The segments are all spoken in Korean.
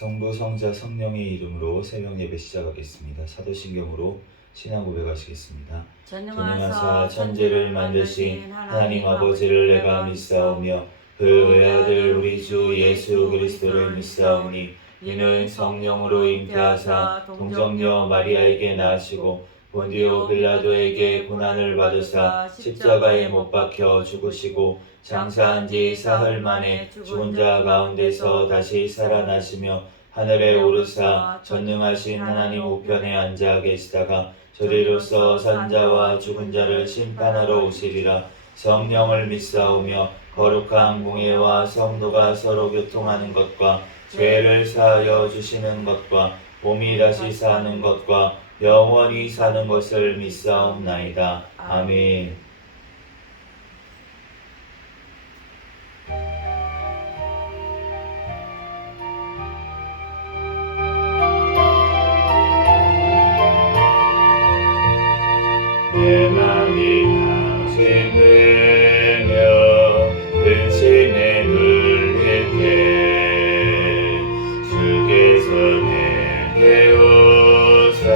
성부, 성자, 성령의 이름으로 새벽 예배 시작하겠습니다. 사도신경으로 신앙 고백하시겠습니다. 전능하사 천지를 만드신 하나님 아버지를 내가 믿사오며 그 외아들 우리 주 예수 그리스도를 믿사오니 이는 성령으로 잉태하사 동정녀 마리아에게 낳으시고 본디오 빌라도에게 고난을 받으사 십자가에 못 박혀 죽으시고 장사한 지 사흘 만에 죽은 자 가운데서 다시 살아나시며 하늘에 오르사 전능하신 하나님 우편에 앉아 계시다가 저리로서 산자와 죽은 자를 심판하러 오시리라. 성령을 믿사오며 거룩한 공예와 성도가 서로 교통하는 것과 죄를 사하여 주시는 것과 몸이 다시 사는 것과 영원히 사는 것을 믿사옵나이다. 아멘. 내 맘이 당신 되며 근심에 눌릴 때 주께서 내게 오사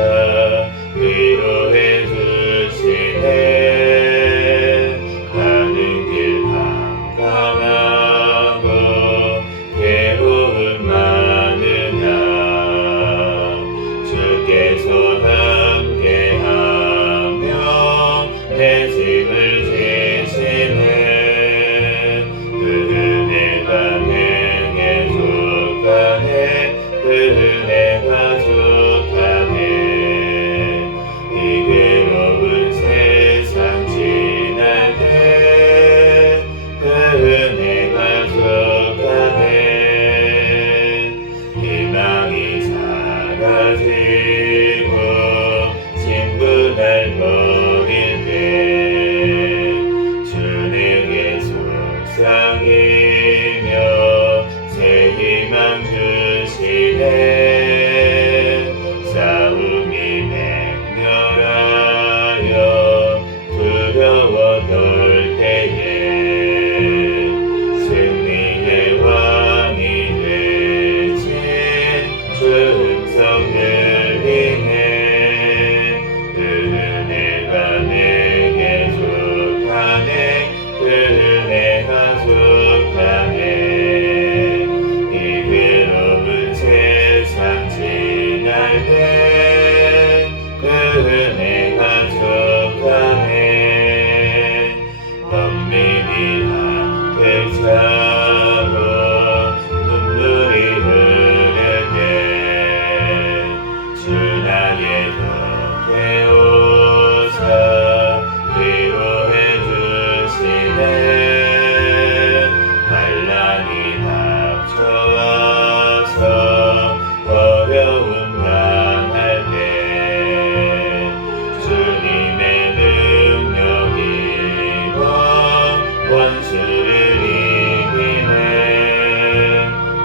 위로해 주시네. 가는 길 깜깜하고 괴로움 많으나 주께서 함께하며 내 짐을 지시네. 그 은혜가 내게 좋다네. 그 은혜가 좋다네. 이 괴로운 세상 지날 때 그 은혜가 좋다네. 희망이 사라지고 친구날 버릴 때 주 내게 속삭이며 새 희망 주시네. 싸움이 맹렬하여 두려워 떨 때에 승리의 왕이 되신 주 음성 들리네. 그 은혜가 내게 좋다네. 그 은혜가 좋다네. 이 괴로운 세상 지날 때 그 은혜가 좋다네. 범민이 가득 차고 눈물이 흐를 때 주 나의 곁에 오사 위로해 주시네. 환난이 닥쳐와서 어려움 당할 때 주님의 능력이 입어 원수를 이기네.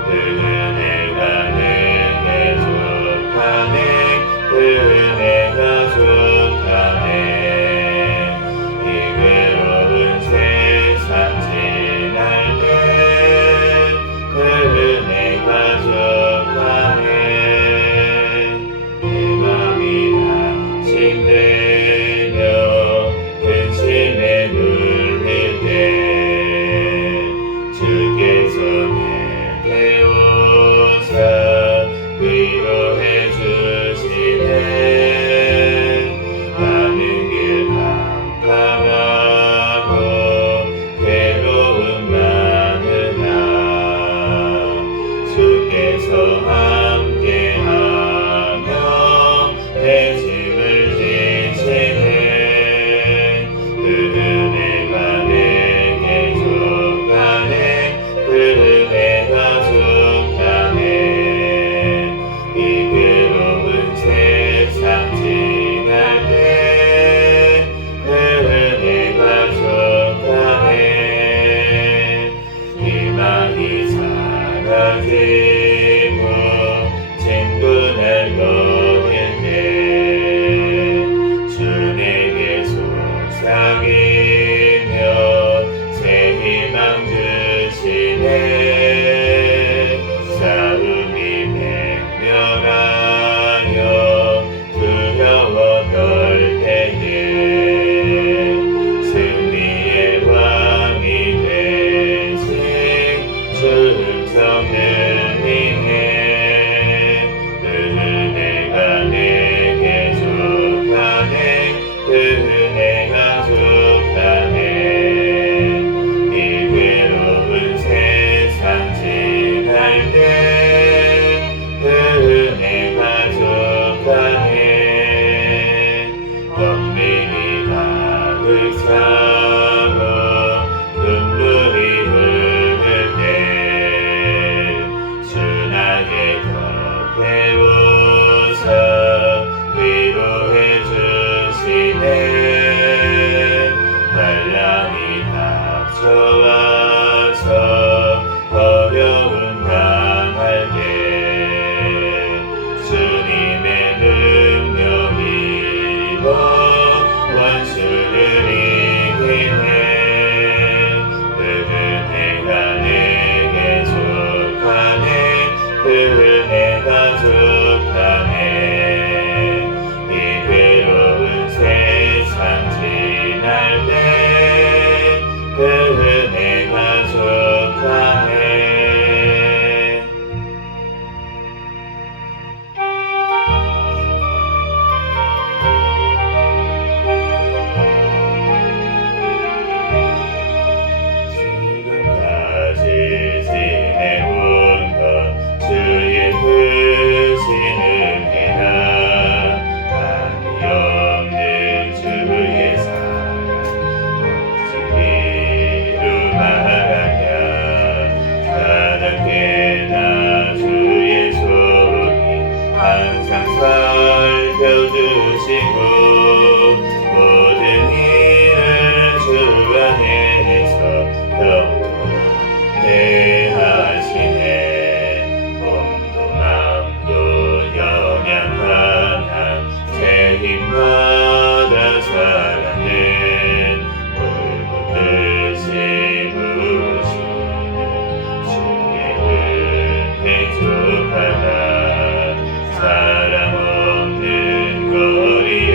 그 은혜가 내게 좋다네. 그 은혜가 좋다네. 이 괴로운 세상 지날 때 그 은혜가 좋다네. 내 맘이 낙심되며 근심에 눌릴 때 주께서 내게 오사 위로해 주시네. 살펴주시고 모든 일을 주 안에서 평온하게 하시네. 몸도 마음도 연약하나 새 힘받아 살아낸 불붙듯이 부으시는 주의 은혜 족하다. 사람 없는 거리에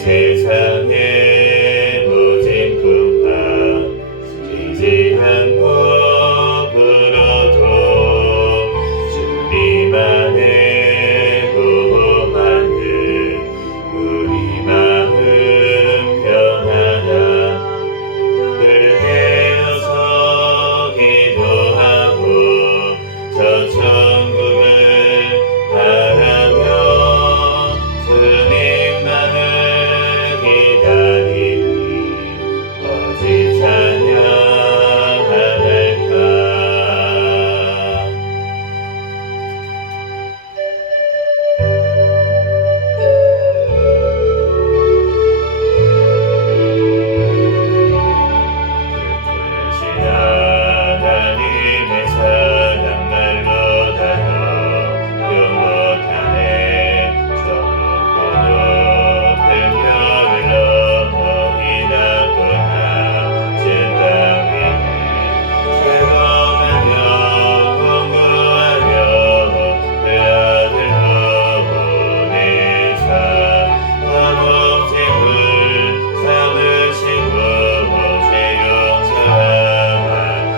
세상의 모진 풍파 쉬지 않고 불어도 주님 안에 구하는 우리 마음 편하다. 그대어서 기도하고 저 천국을 바라며 주님만을 기다리니 어찌 찬양할까. 뜻하신 하나님의 사랑 날로 닿아 영원하네. 저 높고 높은 별을 넘어 이 낮구나 진 땅 위에 최고만 영원 구하려 그 아들로 보내사 한없이 불쌍으시고 죄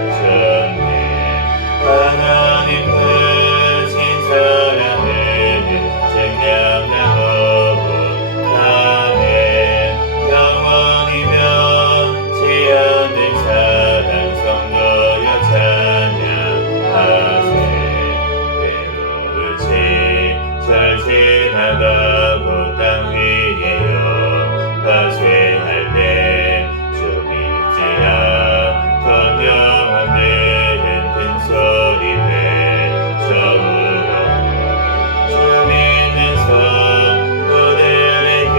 용서하셨네. 하나님 크신 사랑을 증명하고 나네. 영원이면 지 않는 사랑 성도여 찬양하세. 외로운 시절 지나가고 땅 위에요 파쇄할 때 주 믿지 않던 영혼들은 큰 소리 외쳐울어. 주 믿는 성도들에게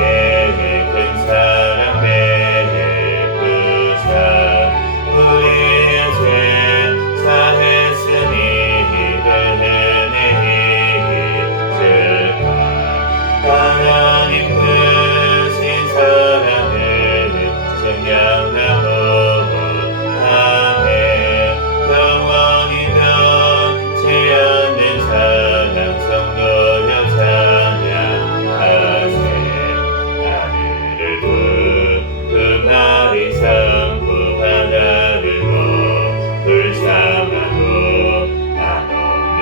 큰 사랑 베푸사 우리의 죄 사했으니 그 은혜 있을까. 하나님 크신 사랑을 증명하고 나네. 영원히 변치 않는 사랑 성도여 찬양하세. 하늘을 부은 날이 삼고 바다를 불쌍하고 한없는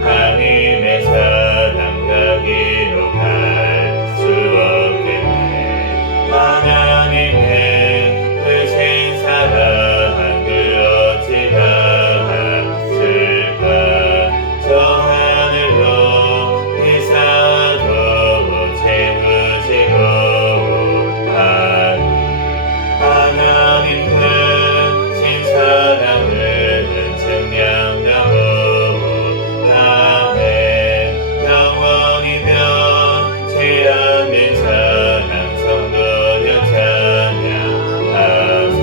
하나님의 사랑 가기로 갈 수 없겠네. 하나님의 크신 사랑 그 어찌 닿았을까. 저 하늘로 비사도 채우시고 가니 하나님 크신 사랑을 증명하고 나네. 영원히 변치 않는 사랑 성도여 찬양하세.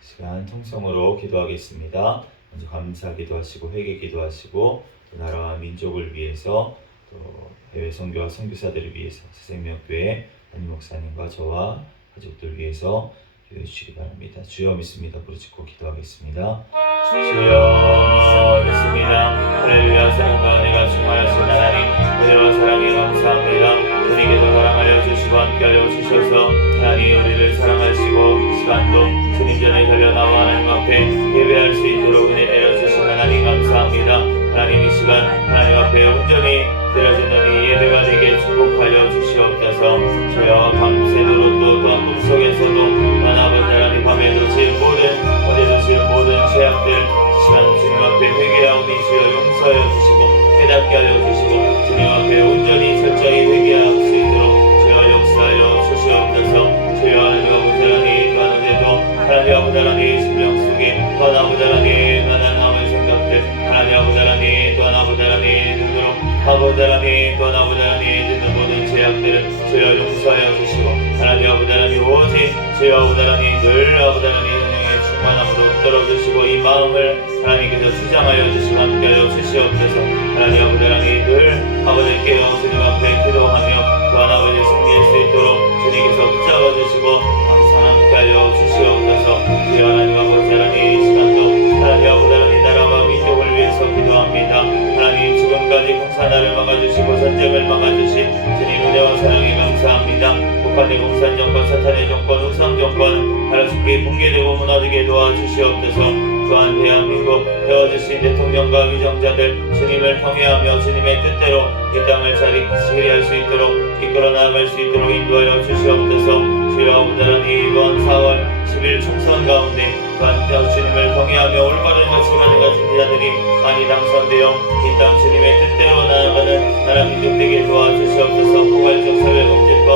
시간 통성으로 기도하겠습니다. 먼저 감사 기도하시고 회개 기도하시고 또 나라와 민족을 위해서 또 해외 선교와 선교사들을 위해서 새생명교회 담임 목사님과 저와 가족들 위해서 기도해 주시기 바랍니다. 주여 믿습니다. 부르짖고 기도하겠습니다. 주여 믿습니다. 할렐루야. 사랑과 은혜가 충만하신 하나님 은혜와 사랑에 감사합니다. 주님께서 사랑하여 주시고 함께 하여 주셔서 하나님 우리를 사랑하시고 이 시간도 주님 전에 달려나와 하나님 앞에 예배할 수 있도록 은혜 내려주신 하나님 감사합니다. 하나님 이 시간 하나님 앞에 온전히 드려지는 이 예배가 되게 축복하여 주시옵소서. 주여 밤새도록 또 또한 꿈속에서도 하나님 하나님 밤에도 지은 모든 어제도 지은 모든 죄악들 시간 주님 앞에 회개하오니 주여 용서하여 주시고 깨닫게 하여 주시고 주님 앞에 온전히 철저히 회개할 수 있도록 주여 역사하여 주시옵소서. 주여 하나님 아버지 하나님 또한 어제도 하나님 아버지 하나님 심령 속에 또한 아버지 하나님 하나님의 생각들 하나님 아버지 하나님 또한 아버지 하나님 눈으로 아버지 하나님 또한 아버지 하나님 듣는 모든 죄악들을 주여 용서하여 주시고 하나님 아버지 하나님 오직 주여 아버지 하나님 늘 아버지 하나님 성령의 충만함으로 떨어주시고 이 마음을 하나님께서 수장하여 주시고 함께하여 주시옵소서. 하나님 아버지 하나님 늘 아버지께요 주님 앞에 기도하며 또한 아버지 승리할 수 있도록 주님께서 붙잡아 주시고 항상 함께하여 주시옵소서. 주여 하나님 아버지 하나님 이 시간도 하나님 아버지 하나님 나라와 민족을 위해서 기도하며 주시옵소서. 또한 대한민국 헤어지신 대통령과 위정자들 주님을 통회하며 주님의 뜻대로 이 땅을 자리할 수 있도록 이끌어 나아갈 수 있도록 인도하여 주시옵소서. 주여 부단히 이번 4월 10일 총선 가운데 또한 주님을 통회하며 올바른 가치관을 가진 자들이 많이 당선되어 이 땅 주님의 뜻대로 나아가는 나라 민족 되게 도와주시옵소서. 포괄적 사회공제법,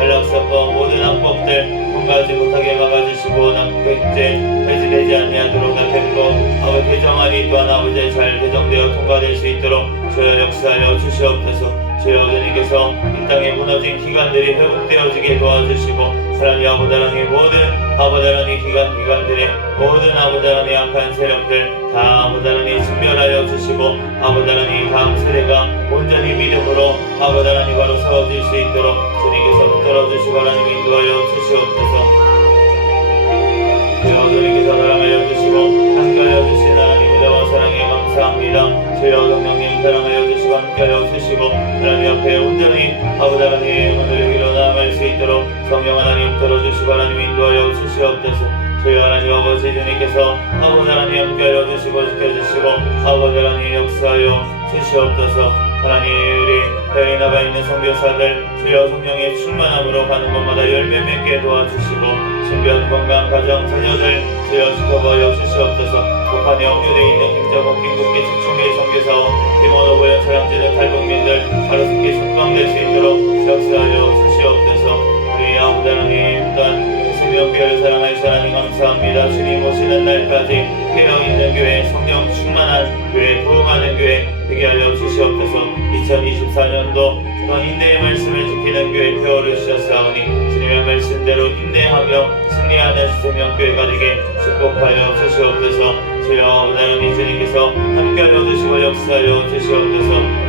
안락사법 모든 악법들 통과하지 못하게 막아주시고 낭백제 폐지되지 아니하도록 낙헌법 아버지 개정안이 또한 아버지 잘 개정되어 통과될 수 있도록 주여 역사하여 주시옵소서. 주여 주님께서 이 땅에 무너진 기관들이 회복되어지게 도와주시고 하나님 아버지 하나님 모든 아버지 하나님 기관들의 모든 아버지 하나님 약한 세력들 다 아버지 하나님 진멸하여 주시고 아버지 하나님 다음 세대가 온전히 믿음으로 아버지 하나님 바로 세워질 수 있도록 주님께서 붙들어주시고 하나님 인도하여 주시옵소서. 주여 주님께서 사랑하여 주시고 함께하여 주신 하나님 은혜와 사랑에 감사합니다. 주여 성령님 사랑하여 주시고 함께하여 주시고 하나님 앞에 온전히 아버지 하나님 오늘 일어나갈 수 있도록 성령 하나님 들어주시고 하나님 인도하여 주시옵소서. 주여 하나님 아버지 주님께서 아버지 하나님 함께하여 주시고 지켜주시고 아버지 하나님 역사하여 주시옵소서. 하나님 우리 해외에 나가 있는 선교사들 주여 성령의 충만함으로 가는 곳마다 열매 맺게 도와주시고 신변 건강 가정 자녀들 주여 지켜봐여 주시옵소서. 북한에 억류되어 있는 김정은 김국기 집중의 선교사원 김원호 보현 사랑제들 탈북민들 하루속히 석방될 수 있도록 역사하여 주시옵소서. 우리 아버지 하나님 또한 생명교회를 사랑하시는 하나님 감사합니다. 주님 오시는 날까지 깨어있는 교회 성령 충만한 교회 부흥하는 교회 되게 하여 주시옵소서. 2024년도 또한 인내의 말씀을 지키는 교회 표어를 주셨사오니 주님의 말씀대로 인내하며 승리하는 생명교회가 되게 축복하여 주시옵소서. 주여 하나님 주님께서 함께하여 주시고 역사하여 주시옵소서.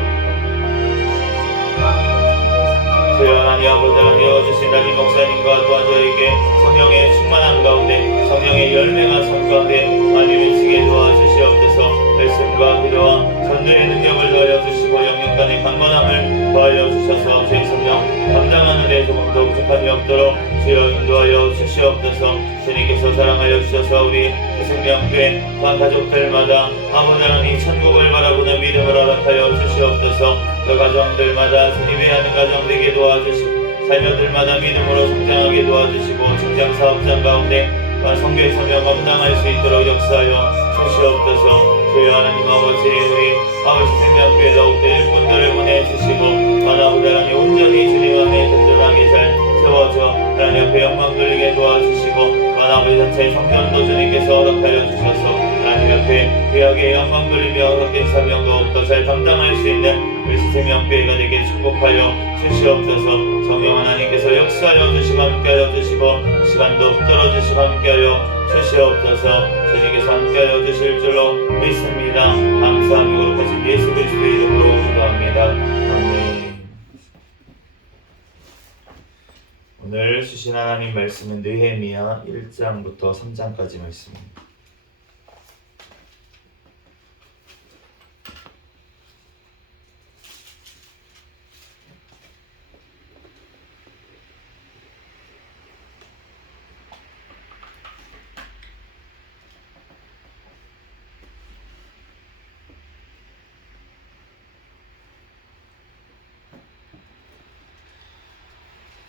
주여 하나님 아버지 하나님 주신 담임 목사님과 또한 저에게 성령의 충만한 가운데 성령의 열매가 선 가운데 많이 미치게 도와주시옵소서. 말씀과 기도와 전도의 능력을 더하여 주시고 영육간의 강건함을 더하여 주셔서 주의 성령 감당하는 데 조금 더 부족함이 없도록 주여 인도하여 주시옵소서. 주님께서 사랑하여 주셔서 우리 생명교회 또한 가족들마다 아버지 하나님 천국을 바라보는 믿음을 허락하여 주시옵소서. 그 가정들마다 주님의 하는 가정 되게 도와주시고 자녀들마다 믿음으로 성장하게 도와주시고 직장 사업장 가운데 성교의 사명 감당할 수 있도록 역사하여 주시옵소서. 주여 하나님 아버지 우리 아버지 생명교회 더욱더 일꾼들을 보내주시고 아버지 하나님 온전히 주님 안에 든든하게 잘 세워져 하나님 앞에 영광 돌리게 도와주시고 아버지 자체의 성전도 주님께서 허락하여 주셔서 하나님 앞에 귀하게 영광 돌리며 허락된 사명 더욱더 잘 감당할 수 있는 우리 생명교회가 되게 축복하여 주시옵소서. 성령 하나님께서 역사하여 주시고 함께하여 주시고 시간도 붙들어 주시고 함께하여 주시옵소서. 주님께서 함께하여 주실 줄로 믿습니다. 감사하며 거룩하신 예수 그리스도의 이름으로 기도합니다. 아멘. 오늘 주신 하나님 말씀은 느헤미야 1장부터 3장까지 말씀입니다.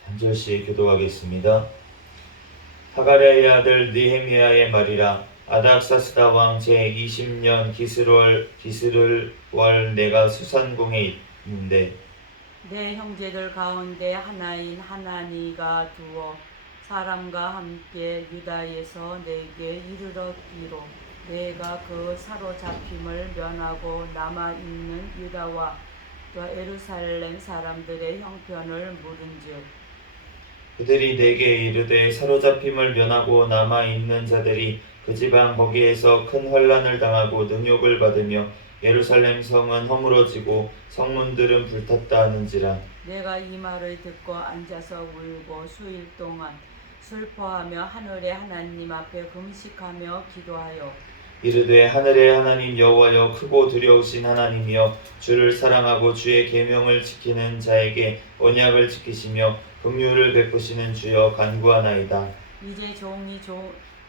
한 절씩 교도하겠습니다. 하가랴의 아들 느헤미야의 말이라. 아닥사스다 왕 제20년 기스룰월 내가 수산궁에 있는데 내 형제들 가운데 하나인 하나니가 두어 사람과 함께 유다에서 내게 이르렀기로 내가 그 사로잡힘을 면하고 남아있는 유다와 또 예루살렘 사람들의 형편을 물은즉 그들이 내게 이르되 사로잡힘을 면하고 남아있는 자들이 그 지방 거기에서 큰 환난을 당하고 능욕을 받으며 예루살렘 성은 허물어지고 성문들은 불탔다 하는지라. 내가 이 말을 듣고 앉아서 울고 수일 동안 슬퍼하며 하늘의 하나님 앞에 금식하며 기도하여 이르되 하늘의 하나님 여호와여 크고 두려우신 하나님이여 주를 사랑하고 주의 계명을 지키는 자에게 언약을 지키시며 긍휼을 베푸시는 주여 간구하나이다. 이제 종이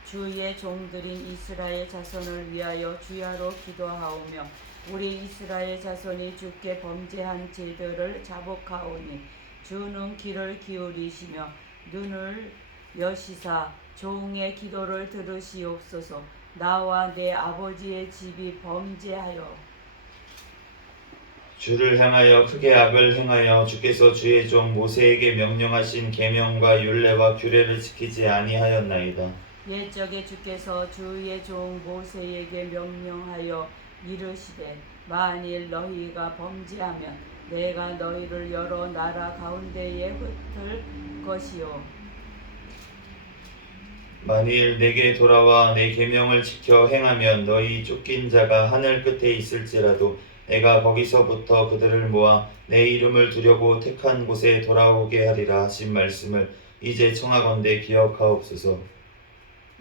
주의 종들인 이스라엘 자손을 위하여 주야로 기도하오며 우리 이스라엘 자손이 주께 범죄한 죄들을 자복하오니 주는 귀를 기울이시며 눈을 여시사 종의 기도를 들으시옵소서. 나와 내 아버지의 집이 범죄하여 주를 향하여 크게 악을 행하여 주께서 주의 종 모세에게 명령하신 계명과 율례와 규례를 지키지 아니하였나이다. 옛적에 주께서 주의 종 모세에게 명령하여 이르시되 만일 너희가 범죄하면 내가 너희를 여러 나라 가운데에 흩을 것이요 만일 내게 돌아와 내 계명을 지켜 행하면 너희 쫓긴 자가 하늘 끝에 있을지라도 내가 거기서부터 그들을 모아 내 이름을 두려고 택한 곳에 돌아오게 하리라 하신 말씀을 이제 청하건대 기억하옵소서.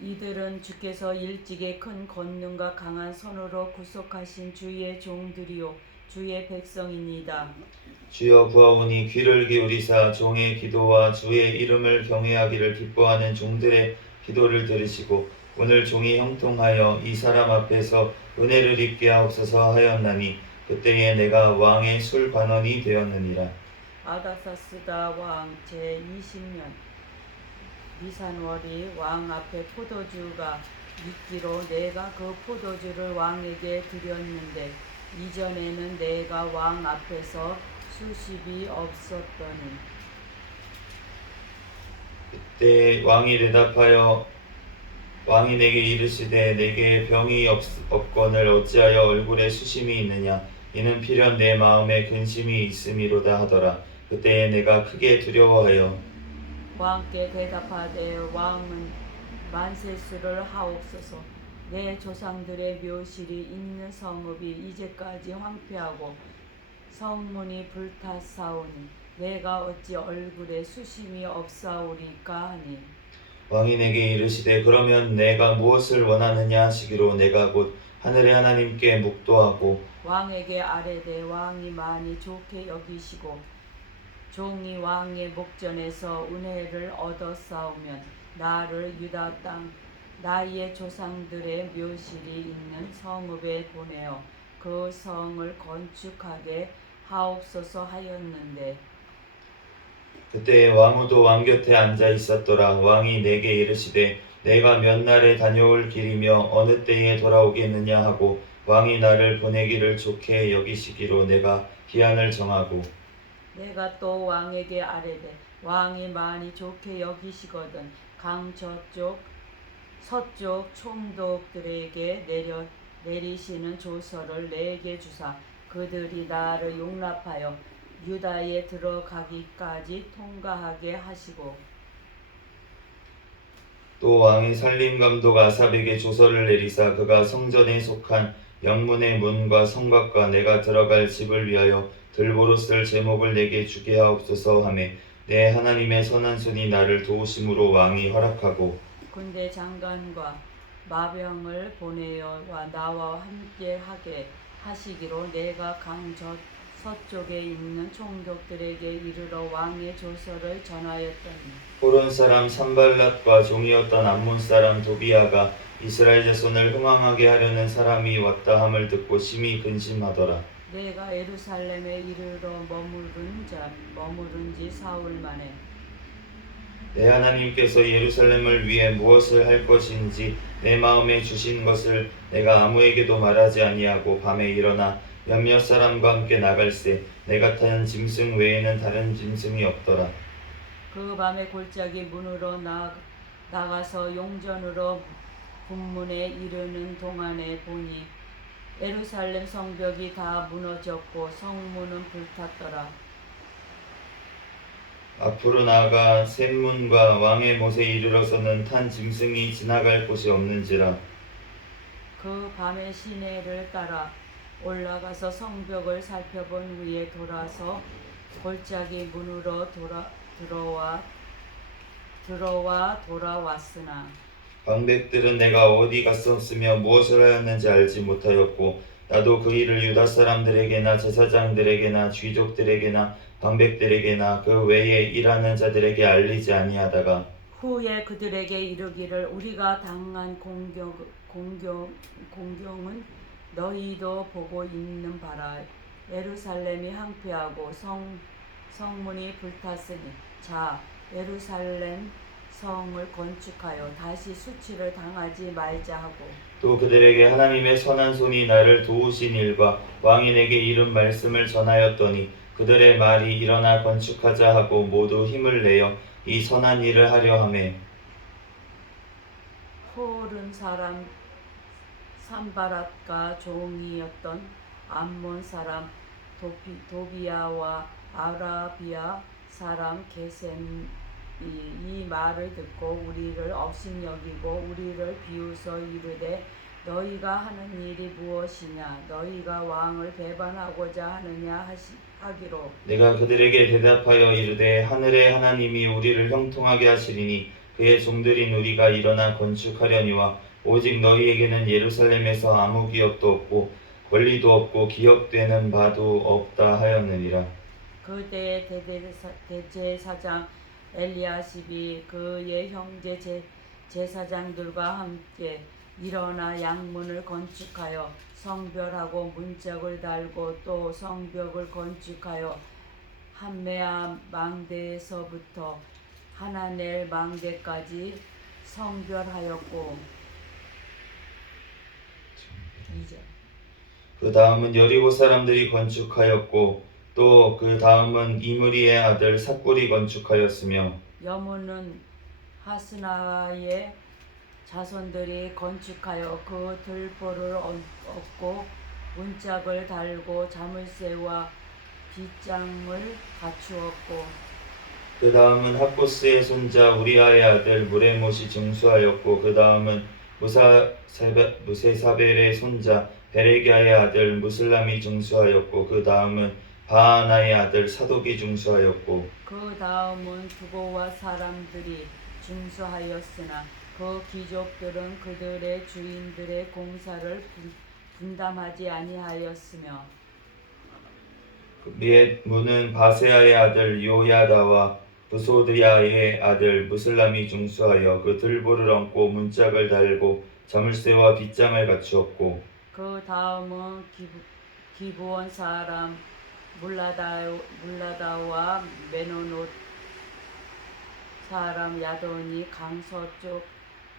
이들은 주께서 일찍의 큰 권능과 강한 손으로 구속하신 주의 종들이요 주의 백성이니이다. 주여 구하오니 귀를 기울이사 종의 기도와 주의 이름을 경외하기를 기뻐하는 종들의 기도를 들으시고 오늘 종이 형통하여 이 사람 앞에서 은혜를 입게 하옵소서 하였나니 그때에 내가 왕의 술관원이 되었느니라. 아닥사스다 왕 제20년 니산월이 왕 앞에 포도주가 있기로 내가 그 포도주를 왕에게 드렸는데 이전에는 내가 왕 앞에서 수십이 없었더니 그때 왕이 대답하여 왕이 내게 이르시되 내게 병이 없거늘 어찌하여 얼굴에 수심이 있느냐 이는 필연 내 마음에 근심이 있음이로다 하더라. 그때에 내가 크게 두려워하여 왕께 대답하되 왕은 만세수를 하옵소서. 내 조상들의 묘실이 있는 성읍이 이제까지 황폐하고 성문이 불탔사오니 내가 어찌 얼굴에 수심이 없사오리까 하니 왕이 내게 이르시되 그러면 내가 무엇을 원하느냐 하시기로 내가 곧 하늘의 하나님께 묵도하고 왕에게 아뢰되 왕이 많이 좋게 여기시고 종이 왕의 목전에서 은혜를 얻었사오면 나를 유다 땅 나의 조상들의 묘실이 있는 성읍에 보내어 그 성을 건축하게 하옵소서 하였는데 그때 왕후도 왕 곁에 앉아 있었더라. 왕이 내게 이르시되 내가 몇 날에 다녀올 길이며 어느 때에 돌아오겠느냐 하고 왕이 나를 보내기를 좋게 여기시기로 내가 기한을 정하고 내가 또 왕에게 아뢰되 왕이 많이 좋게 여기시거든 강 저쪽 서쪽 총독들에게 내리시는 조서를 내게 주사 그들이 나를 용납하여 유다에 들어가기까지 통과하게 하시고 또 왕이 살림감독 아삽에게 조서를 내리사 그가 성전에 속한 영문의 문과 성곽과 내가 들어갈 집을 위하여 들보로 쓸 제목을 내게 주게 하옵소서 하매 내 하나님의 선한 손이 나를 도우심으로 왕이 허락하고 군대 장관과 마병을 보내어 나와 함께 하게 하시기로 내가 강 서쪽에 있는 총독들에게 이르러 왕의 조서를 전하였더니 호론 사람 산발랏과 종이었던 암몬 사람 도비아가 이스라엘 자손을 흥황하게 하려는 사람이 왔다 함을 듣고 심히 근심하더라. 내가 예루살렘에 이르러 머무른 지 사흘 만에 내 하나님께서 예루살렘을 위해 무엇을 할 것인지 내 마음에 주신 것을 내가 아무에게도 말하지 아니하고 밤에 일어나 몇몇 사람과 함께 나갈새 내가 탄 짐승 외에는 다른 짐승이 없더라. 그 밤에 골짜기 문으로 나가서 용전으로 분문에 이르는 동안에 보니 예루살렘 성벽이 다 무너졌고 성문은 불탔더라. 앞으로 나아가 샘문과 왕의 못에 이르러서는 탄 짐승이 지나갈 곳이 없는지라. 그 밤에 시내를 따라 올라가서 성벽을 살펴본 후에 돌아서 골짜기 문으로 돌아왔으나 방백들은 내가 어디 갔었으며 무엇을 하였는지 알지 못하였고 나도 그 일을 유다 사람들에게나 제사장들에게나 귀족들에게나 방백들에게나 그 외에 일하는 자들에게 알리지 아니하다가 후에 그들에게 이르기를 우리가 당한 공경은 너희도 보고 있는 바라. 예루살렘이 황폐하고 성문이 불탔으니 자 예루살렘 성을 건축하여 다시 수치를 당하지 말자 하고 또 그들에게 하나님의 선한 손이 나를 도우신 일과 왕인에게 이른 말씀을 전하였더니 그들의 말이 일어나 건축하자 하고 모두 힘을 내어 이 선한 일을 하려 하매 호른 사람 산바랏과 종이었던 암몬 사람 도비야와 아라비아 사람 게셈이 이 말을 듣고 우리를 업신여기고 우리를 비웃어 이르되 너희가 하는 일이 무엇이냐 너희가 왕을 배반하고자 하느냐 하기로 내가 그들에게 대답하여 이르되 하늘의 하나님이 우리를 형통하게 하시리니 그의 종들인 우리가 일어나 건축하려니와 오직 너희에게는 예루살렘에서 아무 기업도 없고 권리도 없고 기억되는 바도 없다 하였느니라. 그때에 대제사장 엘리야십이 그의 형제 제사장들과 함께 일어나 양문을 건축하여 성벽하고 문짝을 달고 또 성벽을 건축하여 한메아 망대에서부터 하나넬 망대까지 성별하였고 그 다음은 여리고 사람들이 건축하였고 또 그 다음은 이므리의 아들 삭굴이 건축하였으며 여문은 하스나의 자손들이 건축하여 그 들보를 얻고 문짝을 달고 자물쇠와 빗장을 갖추었고 그 다음은 학보스의 손자 우리아의 아들 무레못이 중수하였고 그 다음은 무세사벨의 손자 베레기야의 아들 무슬람이 중수하였고 그 다음은 바하나의 아들 사독이 중수하였고 그 다음은 두고와 사람들이 중수하였으나 그 귀족들은 그들의 주인들의 공사를 분담하지 아니하였으며 및 문은 바세아의 아들 요야다와 부소드야의 아들 무슬람이 중수하여 그 들보를 얹고 문짝을 달고 자물쇠와 빗장을 갖추었고 그 다음은 기브온 사람 물라다와 메노노 사람 야돈이 강서쪽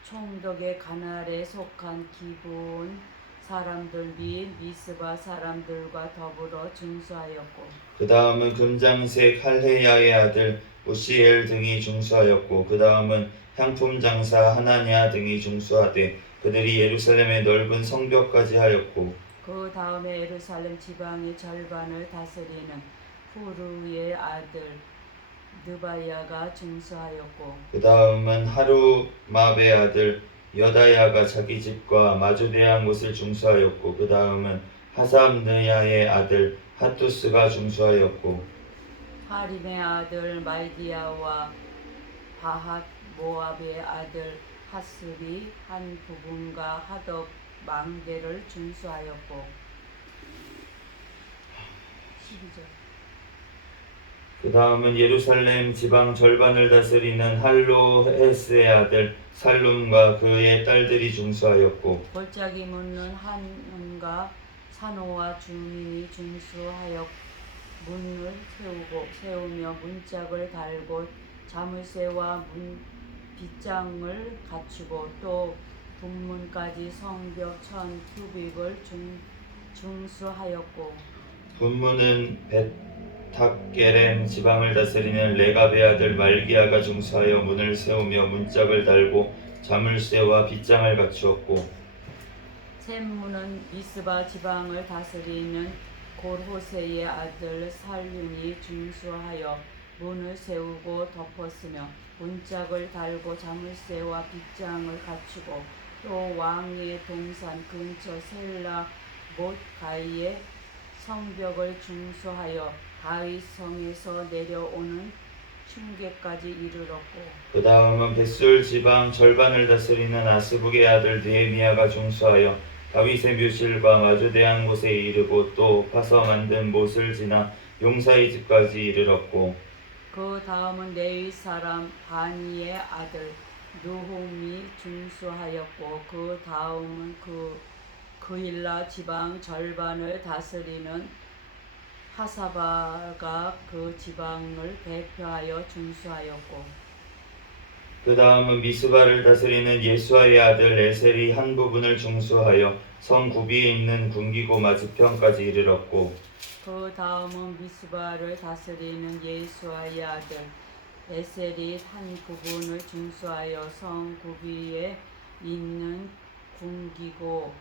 총독의 가날에 속한 기브온 사람들 및 미스바 사람들과 더불어 중수하였고 그 다음은 금장색 할헤야의 아들 우시엘 등이 중수하였고 그 다음은 향품 장사 하나냐 등이 중수하되 그들이 예루살렘의 넓은 성벽까지 하였고 그 다음에 예루살렘 지방의 절반을 다스리는 후르의 아들 느바야가 중수하였고 그 다음은 하루마베의 아들 여다야가 자기 집과 마주대한 곳을 중수하였고 그 다음은 하삼느야의 아들 하투스가 중수하였고 하림의 아들 말디야와 바핫 모압의 아들 하스비 한 부분과 하덕 망대를 중수하였고 12절 그 다음은 예루살렘 지방 절반을 다스리는 할로헤스의 아들 살룸과 그의 딸들이 중수하였고 골짜기 묻는 한음과 산호와 주민이 중수하여 문을 세우며 문짝을 달고 자물쇠와 빗장을 갖추고 또 분문까지 성벽 1000규빗을 중수하였고 분문은 벳탁게렘 지방을 다스리는 레갑의 아들 말기야가 중수하여 문을 세우며 문짝을 달고 자물쇠와 빗장을 갖추었고 샘문은 미스바 지방을 다스리는 골호세의 아들 살륜이 중수하여 문을 세우고 덮었으며 문짝을 달고 자물쇠와 빗장을 갖추고 또 왕의 동산 근처 셀라 못 가이의 성벽을 중수하여 다윗 성에서 내려오는 층계까지 이르렀고 그 다음은 벳술 지방 절반을 다스리는 아스북의 아들 느헤미야가 중수하여 다윗의 묘실과 마주대한 곳에 이르고 또 파서 만든 못을 지나 용사의 집까지 이르렀고 그 다음은 레위 사람 바니의 아들 느홈이 중수하였고 그 다음은 그일라 지방 절반을 다스리는 하사바가 그 지방을 대표하여 중수하였고 그 다음은 미스바를 다스리는 예수아의 아들 에셀이 한 부분을 중수하여 성 구비에 있는 군기고 맞은편까지 이르렀고 그 다음은 미스바를 다스리는 예수아의 아들 에셀이 한 부분을 중수하여 성 구비에 있는 군기고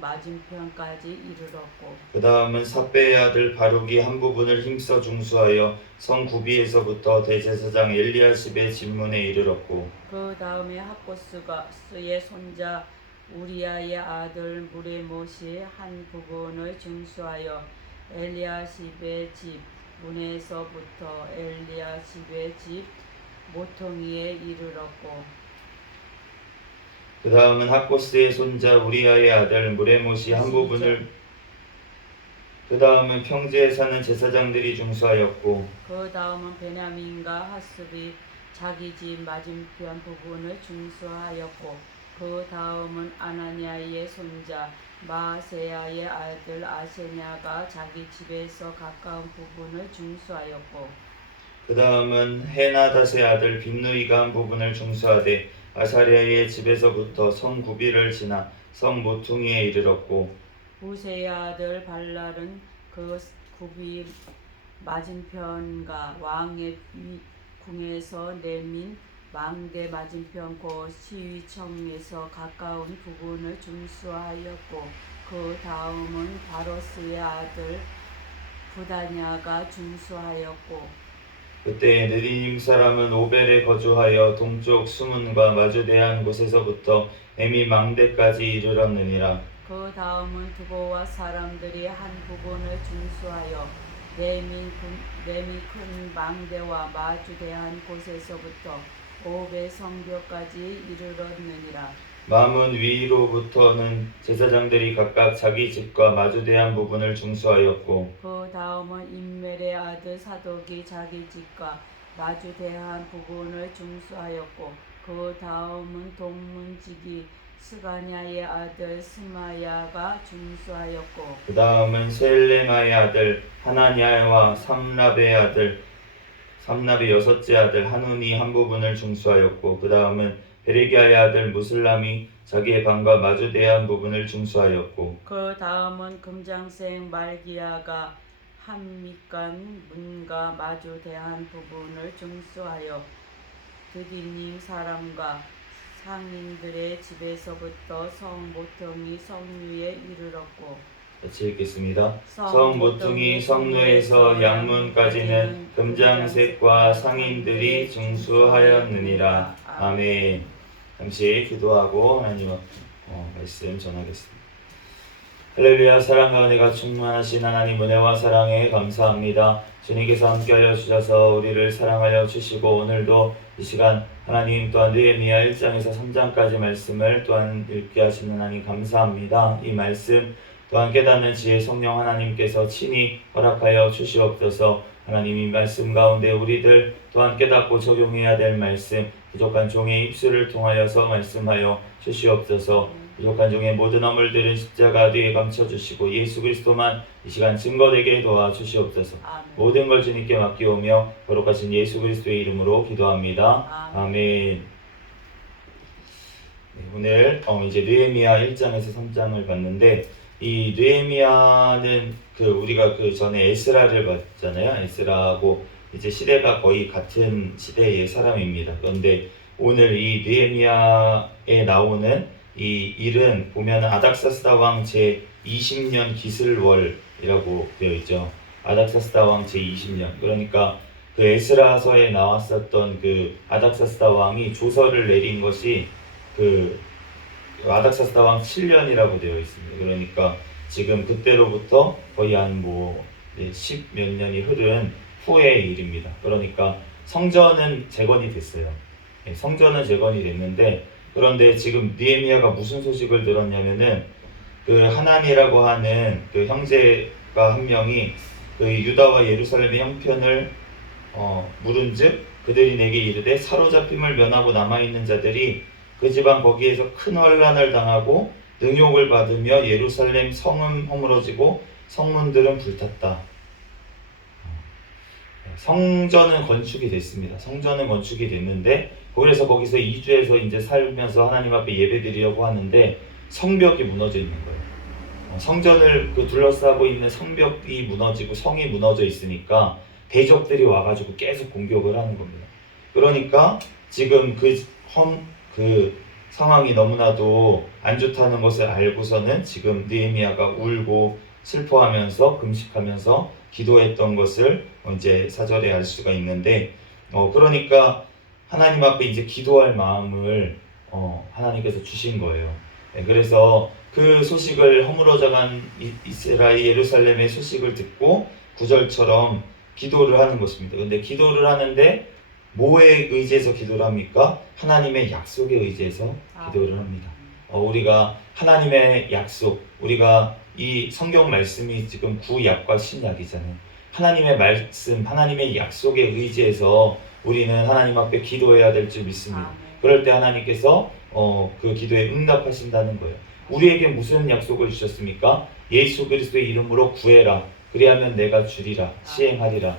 맞은편까지 이르렀고 그 다음은 삽배의 아들 바룩이 한 부분을 힘써 중수하여 성 구비에서부터 대제사장 엘리야십의 진문에 이르렀고 그 다음에 학고스의 손자 우리아의 아들 무레못이 한 부분을 중수하여 엘리야십의 집 문에서부터 엘리야십의 집 모퉁이에 이르렀고 그 다음은 학고스의 손자 우리아의 아들 무레못이 한 부분을 그 다음은 평지에 사는 제사장들이 중수하였고 그 다음은 베냐민과 하습이 자기 집 맞은편 부분을 중수하였고 그 다음은 아나니아의 손자 마세야의 아들 아세냐가 자기 집에서 가까운 부분을 중수하였고 그 다음은 헤나닷의 아들 빈누이가 한 부분을 중수하되 아사랴의 집에서부터 성 구비를 지나 성 모퉁이에 이르렀고 우세의 아들 발랄은 그 구비 맞은편과 왕의 궁에서 내민 망대 맞은편 곧 시위청에서 가까운 부분을 중수하였고 그 다음은 바로스의 아들 부다냐가 중수하였고 그때 느디님 사람은 오벨에 거주하여 동쪽 수문과 마주대한 곳에서부터 에미 망대까지 이르렀느니라. 그 다음은 두보와 사람들이 한 부분을 중수하여 레미 큰 망대와 마주대한 곳에서부터 오베 성벽까지 이르렀느니라. 마문 위로부터는 제사장들이 각각 자기 집과 마주대한 부분을 중수하였고 그 다음은 임멜의 아들 사독이 자기 집과 마주대한 부분을 중수하였고 그 다음은 동문지기 스가냐의 아들 스마야가 중수하였고 그 다음은 셀레마의 아들 하나냐와 삼랍의 여섯째 아들 하눈이 한 부분을 중수하였고 그 다음은 베레기야의 아들 무슬람이 자기의 방과 마주대한 부분을 중수하였고 그 다음은 금장생 말기야가 한미간 문과 마주대한 부분을 중수하여 드디님 사람과 상인들의 집에서부터 성 모퉁이 성류에 이르렀고 같이 읽겠습니다. 성 모퉁이 성루에서 양문까지는 금장색과 상인들이 중수하였느니라. 아멘. 잠시 기도하고 하나님 말씀 전하겠습니다. 할렐루야. 사랑과 은혜가 충만하신 하나님 은혜와 사랑에 감사합니다. 주님께서 함께하여 주셔서 우리를 사랑하여 주시고 오늘도 이 시간 하나님 또한 느헤미야 1장에서 3장까지 말씀을 또한 읽게 하시는 하나님 감사합니다. 이 말씀 또한 깨닫는 지혜 성령 하나님께서 친히 허락하여 주시옵소서. 하나님 이 말씀 가운데 우리들 또한 깨닫고 적용해야 될 말씀 부족한 종의 입술을 통하여서 말씀하여 주시옵소서. 부족한 종의 모든 허물들은 십자가 뒤에 감춰주시고 예수 그리스도만 이 시간 증거되게 도와주시옵소서. 모든 걸 주님께 맡기오며 거룩하신 예수 그리스도의 이름으로 기도합니다. 아멘. 네, 오늘 이제 느헤미야 1장에서 3장을 봤는데 이 느헤미야는 우리가 그 전에 에스라를 봤잖아요. 에스라하고 이제 시대가 거의 같은 시대의 사람입니다. 그런데 오늘 이 느헤미야에 나오는 이 일은 보면 아닥사스다 왕 제 20년 기슬월이라고 되어 있죠. 아닥사스다 왕 제 20년. 그러니까 그 에스라서에 나왔었던 그 아닥사스다 왕이 조서를 내린 것이 그 아닥사스다 왕 7년이라고 되어 있습니다. 그러니까 지금 그때로부터 거의 한 10몇 년이 흐른 후의 일입니다. 그러니까 성전은 재건이 됐어요. 성전은 재건이 됐는데 그런데 지금 느헤미야가 무슨 소식을 들었냐면은 그 하난이라고 하는 그 형제가 한 명이 그 유다와 예루살렘의 형편을 물은즉 그들이 내게 이르되 사로잡힘을 면하고 남아있는 자들이 그 지방 거기에서 큰 환난을 당하고 능욕을 받으며 예루살렘 성은 허물어지고 성문들은 불탔다. 성전은 건축이 됐습니다. 성전은 건축이 됐는데 그래서 거기서 2주에서 이제 살면서 하나님 앞에 예배드리려고 하는데 성벽이 무너져 있는 거예요. 성전을 둘러싸고 있는 성벽이 무너지고 성이 무너져 있으니까 대적들이 와가지고 계속 공격을 하는 겁니다. 그러니까 지금 그 상황이 너무나도 안 좋다는 것을 알고서는 지금 느헤미야가 울고 슬퍼하면서 금식하면서 기도했던 것을 이제 사절에 알 수가 있는데 그러니까 하나님 앞에 이제 기도할 마음을 하나님께서 주신 거예요. 네, 그래서 그 소식을 허물어져간 이스라엘 예루살렘의 소식을 듣고 구절처럼 기도를 하는 것입니다. 근데 기도를 하는데 뭐에 의지해서 기도를 합니까? 하나님의 약속에 의지해서 기도를 합니다. 우리가 하나님의 약속, 우리가 이 성경 말씀이 지금 구약과 신약이잖아요. 하나님의 말씀, 하나님의 약속에 의지해서 우리는 하나님 앞에 기도해야 될 줄 믿습니다. 그럴 때 하나님께서 그 기도에 응답하신다는 거예요. 우리에게 무슨 약속을 주셨습니까? 예수 그리스도의 이름으로 구해라. 그리하면 내가 주리라. 시행하리라.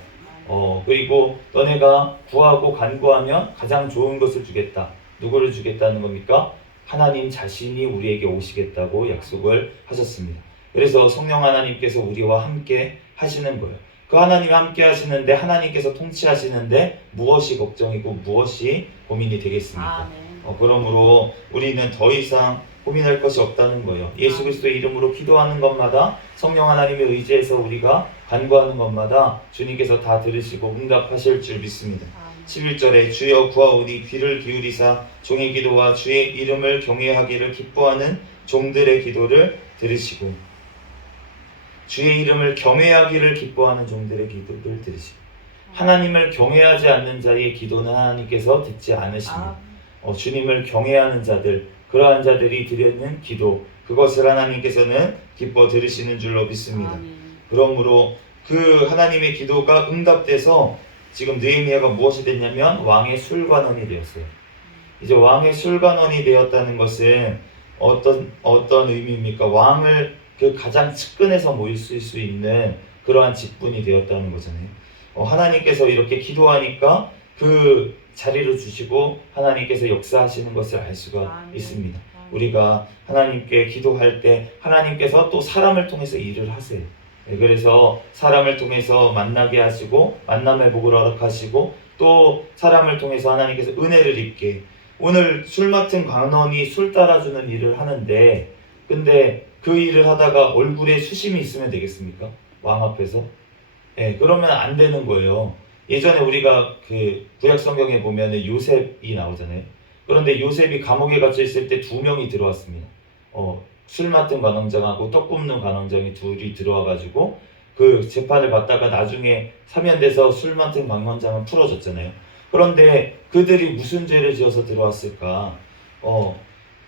그리고 너네가 구하고 간구하면 가장 좋은 것을 주겠다. 누구를 주겠다는 겁니까? 하나님 자신이 우리에게 오시겠다고 약속을 하셨습니다. 그래서 성령 하나님께서 우리와 함께 하시는 거예요. 그 하나님 함께 하시는데 하나님께서 통치하시는데 무엇이 걱정이고 무엇이 고민이 되겠습니까? 그러므로 우리는 더 이상 고민할 것이 없다는 거예요. 예수 그리스도의 이름으로 기도하는 것마다 성령 하나님의 의지에서 우리가 간구하는 것마다 주님께서 다 들으시고 응답하실 줄 믿습니다. 11절에 주여 구하오니 귀를 기울이사 종의 기도와 주의 이름을 경외하기를 기뻐하는 종들의 기도를 들으시고 주의 이름을 경외하기를 기뻐하는 종들의 기도를 들으시고 하나님을 경외하지 않는 자의 기도는 하나님께서 듣지 않으십니다. 주님을 경외하는 자들, 그러한 자들이 드리는 기도, 그것을 하나님께서는 기뻐 들으시는 줄로 믿습니다. 그러므로 그 하나님의 기도가 응답돼서 지금 느헤미야가 무엇이 됐냐면 왕의 술관원이 되었어요. 이제 왕의 술관원이 되었다는 것은 어떤 의미입니까? 왕을 그 가장 측근에서 모일 수 있는 그러한 직분이 되었다는 거잖아요. 하나님께서 이렇게 기도하니까 그 자리를 주시고 하나님께서 역사하시는 것을 알 수가 있습니다. 우리가 하나님께 기도할 때 하나님께서 또 사람을 통해서 일을 하세요. 그래서 사람을 통해서 만나게 하시고 만남의 복을 허락하시고 또 사람을 통해서 하나님께서 은혜를 입게. 오늘 술 맡은 관원이 술 따라주는 일을 하는데 근데 그 일을 하다가 얼굴에 수심이 있으면 되겠습니까? 왕 앞에서? 그러면 안 되는 거예요. 예전에 우리가 그 구약 성경에 보면은 요셉이 나오잖아요. 그런데 요셉이 감옥에 갇혀 있을 때 2명이 들어왔습니다. 술 맡은 관원장하고 떡 굽는 관원장이 둘이 들어와가지고 그 재판을 받다가 나중에 사면돼서 술 맡은 관원장은 풀어졌잖아요. 그런데 그들이 무슨 죄를 지어서 들어왔을까?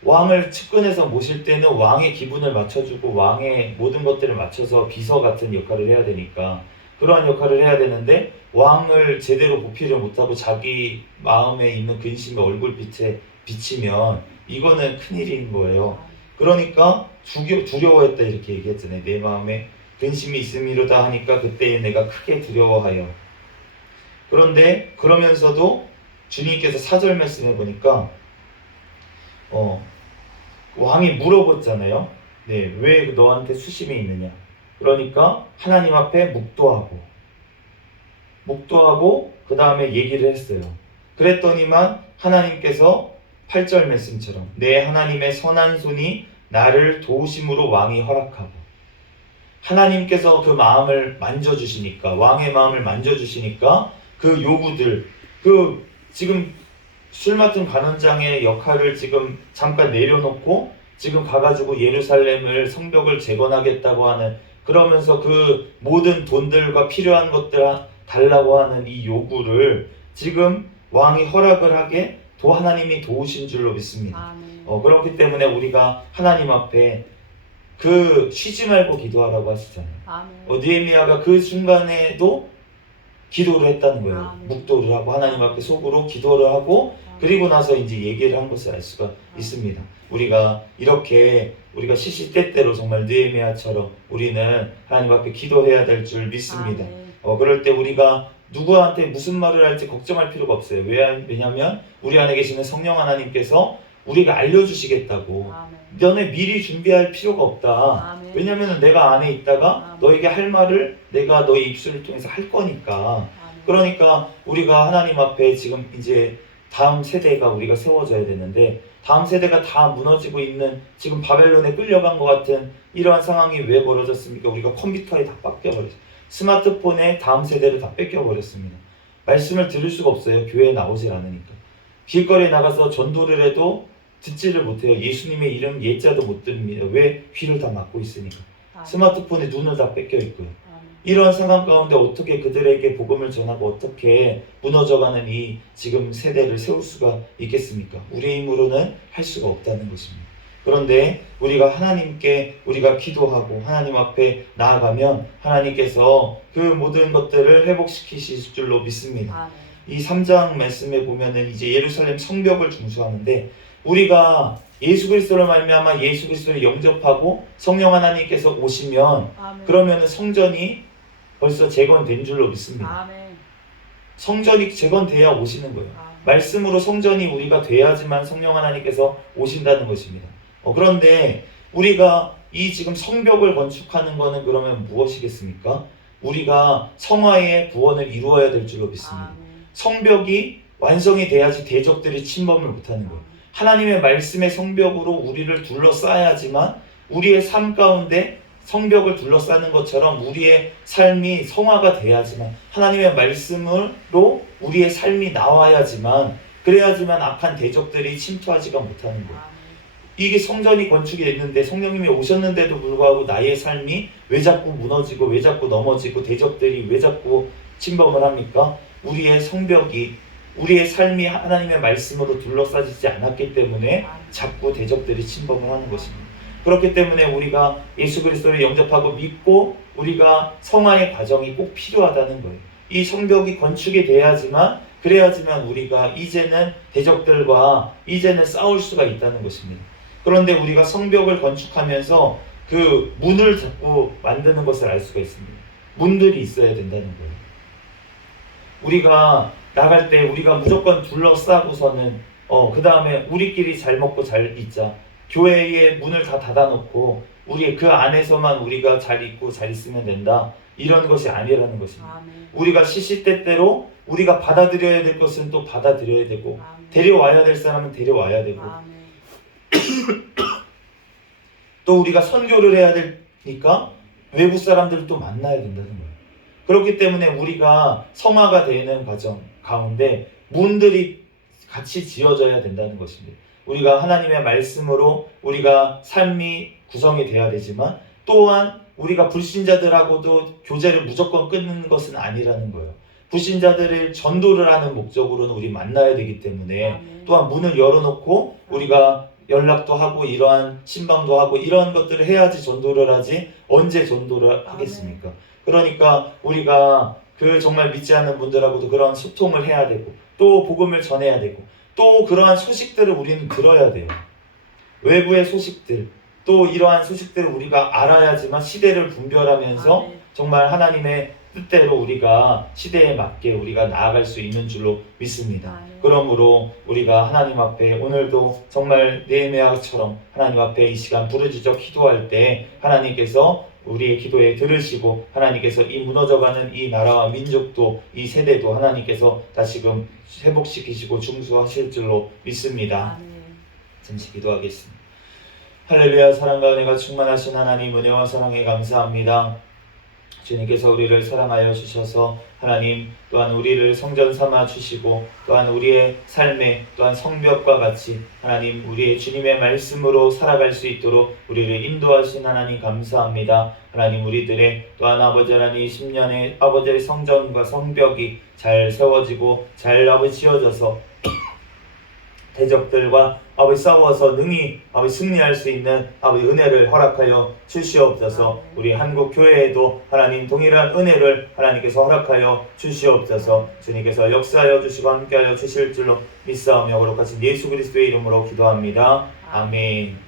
왕을 측근해서 모실 때는 왕의 기분을 맞춰주고 왕의 모든 것들을 맞춰서 비서 같은 역할을 해야 되니까 그러한 역할을 해야 되는데 왕을 제대로 보필을 못하고 자기 마음에 있는 근심이 얼굴빛에 비치면 이거는 큰일인 거예요. 그러니까 두려워했다 이렇게 얘기했잖아요. 내 마음에 근심이 있음이로다 하니까 그때 내가 크게 두려워하여. 그런데 그러면서도 주님께서 4절 말씀해 보니까 왕이 물어봤잖아요. 네, 왜 너한테 수심이 있느냐? 그러니까 하나님 앞에 묵도하고 그 다음에 얘기를 했어요. 그랬더니만 하나님께서 8절 말씀처럼 내 하나님의 선한 손이 나를 도우심으로 왕이 허락하고 하나님께서 그 마음을 만져주시니까 왕의 마음을 만져주시니까 그 요구들 지금 술 맡은 관원장의 역할을 지금 잠깐 내려놓고 지금 가가지고 예루살렘을 성벽을 재건하겠다고 하는 그러면서 그 모든 돈들과 필요한 것들 달라고 하는 이 요구를 지금 왕이 허락을 하게 하나님이 도우신 줄로 믿습니다. 그렇기 때문에 우리가 하나님 앞에 그 쉬지 말고 기도하라고 하시잖아요. 아멘. 느헤미야가 그 순간에도 기도를 했다는 거예요. 아멘. 묵도를 하고 하나님 앞에 속으로 기도를 하고 그리고 나서 이제 얘기를 한 것을 알 수가 있습니다. 우리가 이렇게 우리가 시시때때로 정말 느헤미야처럼 우리는 하나님 앞에 기도해야 될 줄 믿습니다. 아멘. 그럴 때 우리가 누구한테 무슨 말을 할지 걱정할 필요가 없어요. 왜냐하면 우리 안에 계시는 성령 하나님께서 우리가 알려주시겠다고. 아멘. 너네 미리 준비할 필요가 없다. 아멘. 왜냐하면 내가 안에 있다가 아멘. 너에게 할 말을 내가 너의 입술을 통해서 할 거니까. 아멘. 그러니까 우리가 하나님 앞에 지금 이제 다음 세대가 우리가 세워져야 되는데 다음 세대가 다 무너지고 있는 지금 바벨론에 끌려간 것 같은 이러한 상황이 왜 벌어졌습니까? 우리가 컴퓨터에 다 뺏겨버렸어요. 스마트폰에 다음 세대를 다 뺏겨버렸습니다. 말씀을 들을 수가 없어요. 교회에 나오질 않으니까. 길거리에 나가서 전도를 해도 듣지를 못해요. 예수님의 이름 예자도 못 듭니다. 왜? 귀를 다 막고 있으니까. 아멘. 스마트폰에 눈을 다 뺏겨 있고요. 아멘. 이러한 상황 가운데 어떻게 그들에게 복음을 전하고 어떻게 무너져가는 이 지금 세대를 세울 수가 있겠습니까? 우리 힘으로는 할 수가 없다는 것입니다. 그런데 우리가 하나님께 우리가 기도하고 하나님 앞에 나아가면 하나님께서 그 모든 것들을 회복시키실 줄로 믿습니다. 아멘. 이 3장 말씀에 보면은 이제 예루살렘 성벽을 중수하는데 우리가 예수 그리스도를 말미암아 예수 그리스도를 영접하고 성령 하나님께서 오시면 아멘. 그러면은 성전이 벌써 재건된 줄로 믿습니다. 아멘. 성전이 재건돼야 오시는 거예요. 아멘. 말씀으로 성전이 우리가 돼야지만 성령 하나님께서 오신다는 것입니다. 그런데 우리가 이 지금 성벽을 건축하는 것은 그러면 무엇이겠습니까? 우리가 성화의 구원을 이루어야 될 줄로 믿습니다. 아멘. 성벽이 완성이 돼야지 대적들이 침범을 못하는 거예요. 하나님의 말씀의 성벽으로 우리를 둘러싸야지만 우리의 삶 가운데 성벽을 둘러싸는 것처럼 우리의 삶이 성화가 돼야지만 하나님의 말씀으로 우리의 삶이 나와야지만 그래야지만 악한 대적들이 침투하지가 못하는 거예요. 아멘. 이게 성전이 건축이 됐는데 성령님이 오셨는데도 불구하고 나의 삶이 왜 자꾸 무너지고 왜 자꾸 넘어지고 대적들이 왜 자꾸 침범을 합니까? 우리의 성벽이 우리의 삶이 하나님의 말씀으로 둘러싸지지 않았기 때문에 자꾸 대적들이 침범을 하는 것입니다. 그렇기 때문에 우리가 예수 그리스도를 영접하고 믿고 우리가 성화의 과정이 꼭 필요하다는 거예요. 이 성벽이 건축이 돼야지만 그래야지만 우리가 이제는 대적들과 이제는 싸울 수가 있다는 것입니다. 그런데 우리가 성벽을 건축하면서 그 문을 자꾸 만드는 것을 알 수가 있습니다. 문들이 있어야 된다는 거예요. 우리가 나갈 때 우리가 무조건 둘러싸고서는 그 다음에 우리끼리 잘 먹고 잘 있자. 교회의 문을 다 닫아놓고 우리 그 안에서만 우리가 잘 있고 잘 있으면 된다. 이런 것이 아니라는 것입니다. 아멘. 우리가 시시때때로 우리가 받아들여야 될 것은 또 받아들여야 되고 아멘. 데려와야 될 사람은 데려와야 되고 아멘. 또 우리가 선교를 해야 되니까 외부 사람들을 또 만나야 된다는 거예요. 그렇기 때문에 우리가 성화가 되는 과정 가운데 문들이 같이 지어져야 된다는 것입니다. 우리가 하나님의 말씀으로 우리가 삶이 구성이 돼야 되지만 또한 우리가 불신자들하고도 교제를 무조건 끊는 것은 아니라는 거예요. 불신자들을 전도를 하는 목적으로는 우리 만나야 되기 때문에 아멘. 또한 문을 열어놓고 우리가 연락도 하고 이러한 신방도 하고 이러한 것들을 해야지 전도를 하지 언제 전도를 하겠습니까? 그러니까 우리가 그 정말 믿지 않는 분들하고도 그런 소통을 해야 되고 또 복음을 전해야 되고 또 그러한 소식들을 우리는 들어야 돼요. 외부의 소식들 또 이러한 소식들을 우리가 알아야지만 시대를 분별하면서 아멘. 정말 하나님의 뜻대로 우리가 시대에 맞게 우리가 나아갈 수 있는 줄로 믿습니다. 아멘. 그러므로 우리가 하나님 앞에 오늘도 정말 느헤미야처럼 하나님 앞에 이 시간 부르짖어 기도할 때 하나님께서 우리의 기도에 들으시고 하나님께서 이 무너져가는 이 나라와 민족도 이 세대도 하나님께서 다시금 회복시키시고 중수하실 줄로 믿습니다. 아멘. 잠시 기도하겠습니다. 할렐루야. 사랑과 은혜가 충만하신 하나님 은혜와 사랑에 감사합니다. 주님께서 우리를 사랑하여 주셔서 하나님 또한 우리를 성전 삼아 주시고 또한 우리의 삶에 또한 성벽과 같이 하나님 우리의 주님의 말씀으로 살아갈 수 있도록 우리를 인도하신 하나님 감사합니다. 하나님 우리들의 또한 아버지 하나님 10년의 아버지의 성전과 성벽이 잘 세워지고 잘 지어져서 대적들과 아버지 싸워서 능히 아버지 승리할 수 있는 아버지 은혜를 허락하여 주시옵소서. 우리 한국 교회에도 하나님 동일한 은혜를 하나님께서 허락하여 주시옵소서. 주님께서 역사하여 주시고 함께하여 주실 줄로 믿사오며 거룩하신 예수 그리스도의 이름으로 기도합니다. 아멘.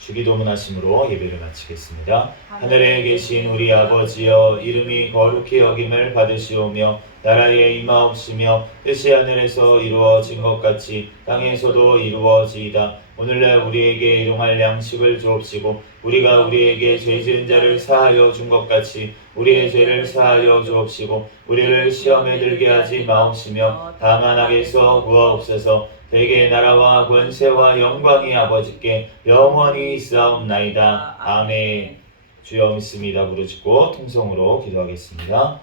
주기도문 하심으로 예배를 마치겠습니다. 하늘에 계신 우리 아버지여, 이름이 거룩히 여김을 받으시오며 나라에 임하옵시며 뜻이 하늘에서 이루어진 것 같이 땅에서도 이루어지이다. 오늘날 우리에게 일용할 양식을 주옵시고 우리가 우리에게 죄 지은 자를 사하여 준 것 같이 우리의 죄를 사하여 주옵시고 우리를 시험에 들게 하지 마옵시며 다만 악에서 구하옵소서. 대개 나라와 권세와 영광이 아버지께 영원히 있사옵나이다. 아멘. 주여 믿습니다. 부르짖고 통성으로 기도하겠습니다.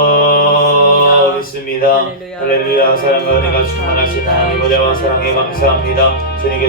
주여 믿습니다. 할렐루야. 사랑과 은혜가 충만하신 하나님 은혜와 사랑에 감사합니다. 주님께서